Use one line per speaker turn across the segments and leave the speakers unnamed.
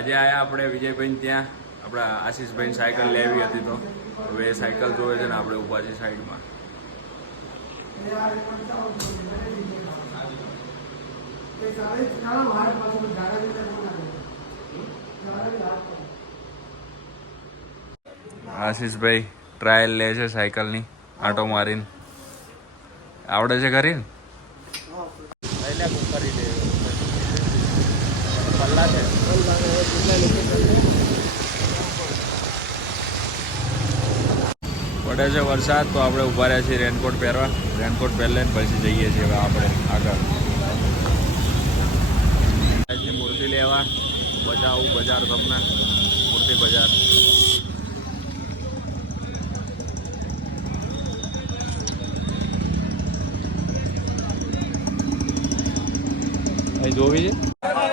આજે આયા આપણે વિજયભાઈ ત્યાં. આપણા આશીષભાઈ સાયકલ લેવી હતી તો. હવે એ સાયકલ જોવે છે ને આપણે ઊભા છે સાઈડમાં. આશીષભાઈ ટ્રાયલ લે છે સાયકલની, આટો મારીને. આવડે છે ખરી છે. પડે છે વરસાદ, તો આપણે ઊભા રહ્યા છીએ રેનકોટ પહેરવા. રેનકોટ પહેરીને પછી જઈએ છીએ હવે આપણે આગળ. મૂર્તિ લેવા, બજાવું, બજાર તમને. મૂર્તિ બજાર. જોવી છે?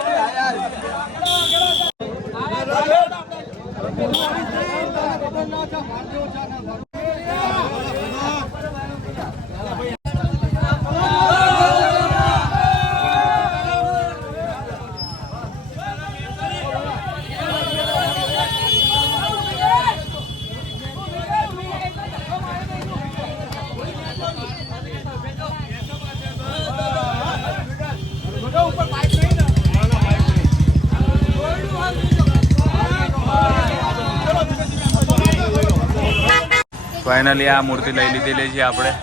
ઉપર પાઇપ ફાઇનલી આ મૂર્તિ લઈ લીધેલી છે આપણે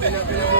Thank you.